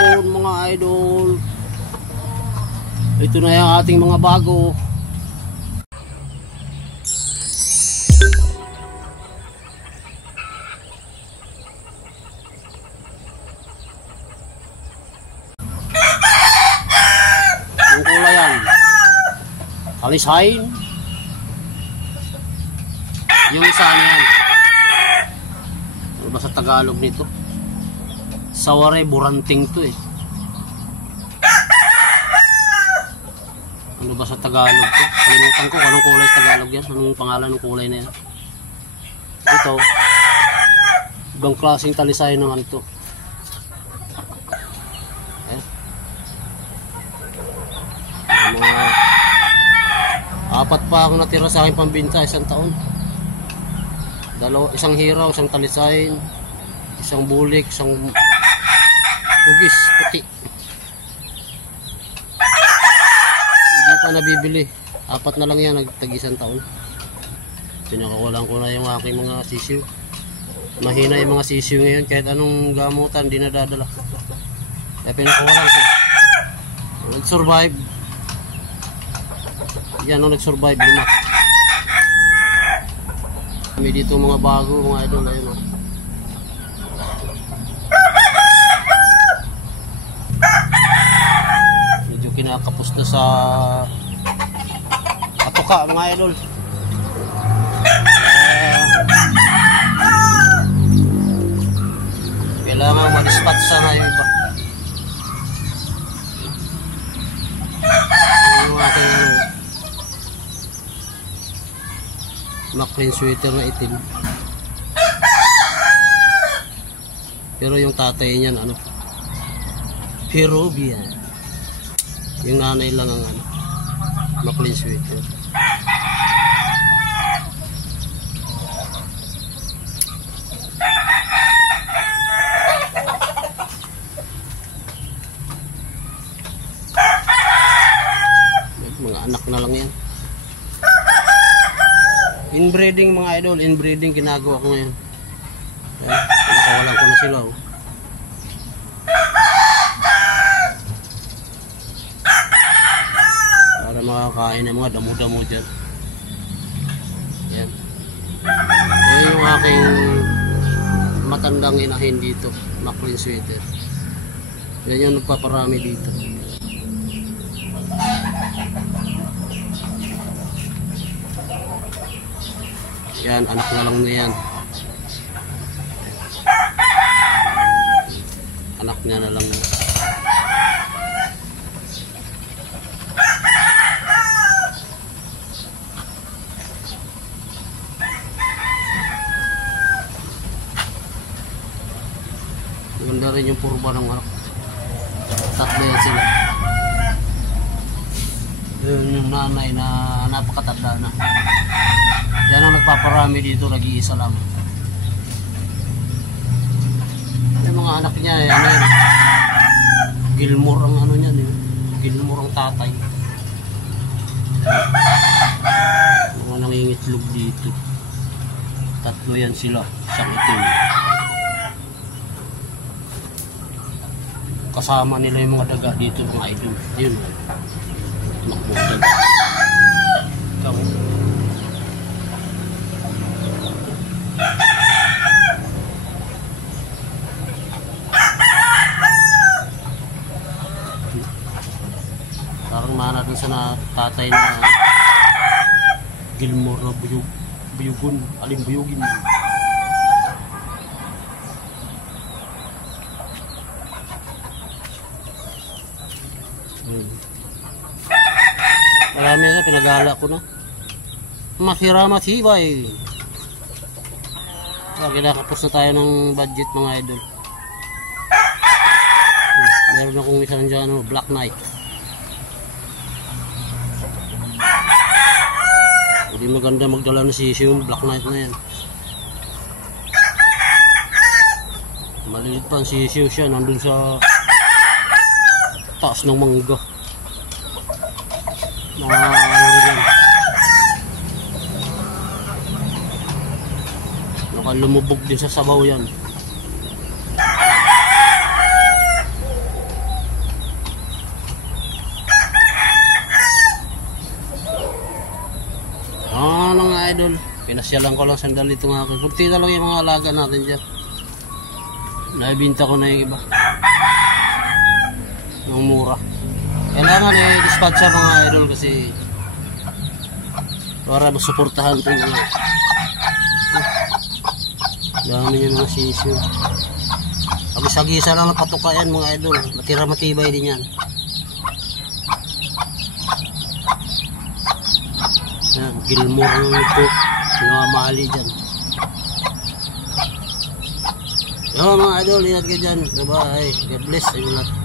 hapon mga idol. Ito na yung ating mga bago. Yung kulay yan, kalisain. Yung isa na yan, ano ba sa Tagalog nito? Saware buranting to eh. Ano ba sa Tagalog to? Kalimutan ko anong kulay sa Tagalog yan. Anong pangalan ng kulay na yan? Ito, ibang klaseng talisay naman to. Mga apat pa ako natira sa aking pambinta isang taon. Isang hiraw, isang talisain, isang bulik, isang hugis puti. Hindi pa nabibili. Apat na lang yan, nagtag-isang taon. Pinakawalan ko na yung aking mga sisiw. Mahina yung mga sisiw ngayon, kahit anong gamutan di nadadala. Kaya pinakawalan ko. Nag-survive. Yan ang nag-survive, 5. Kami dito mga bago, mga idol. Ayun o. Medyo kinakapos na sa atoka, mga idol. Kailangan ma-dispatch sana yung iba. Yung aking McLean sweater na itim. Pero yung tatay niyan ano, Peruvian. Yung nanay lang ang ano, McLean sweater. Mga anak na lang yan. Inbreeding mga idol, inbreeding ginagawa ko ngayon. Ayan, nakawalan ko na sila oh. Para makakain ng mga damo-damo dyan. Ayan. Ayan yung aking matandang inahin dito, McLean sweater. Yan yung nagpaparami dito. Yan, anak na lang na yan. Anak niya na lang. Maganda rin yung purba ng anak. Tatlo yan sila. Yun yung nanay na napakatanda na. Yan ang nagpaparami dito, nag-iisa lang. Yung mga anak niya, yan yan. Gilmore ang ano niyan, Gilmore ang tatay. Mga nangingitlog dito. Tatlo yan sila, isang itim. Kasama nila yung mga daga dito, mga idol. Yun. Tumakbutan. Ikaw. Parang mana dun sa tatay na Gilmore na buyugon, aling buyugin. Marami na pinagala ko na. Masiramat hibay. Kinakapos na tayo ng budget mga idol. Meron akong isang dyan, Black Knight. Hindi maganda magdala ng sisiyo yung Black Knight na yan. Maliit pa ang sisiyo siya, nandun sa taas ng mangga. Lumubog din sa sabaw yan. Pinasyalan ko lang sandali itong akin. Kunti na lang yung mga alaga natin dyan. Naibinta ko na yung iba. Ng mura. Kailangan dispatcher mga idol kasi para masuportahan ito yung dami niya mga sisyo. Agis-agisa lang na patukayan mga idol. Matira matibay din yan. Gilmore ng ito. Pinamamahali dyan. Yo mga idol, ingat kayo dyan. Bye-bye. God bless. Ayun lahat.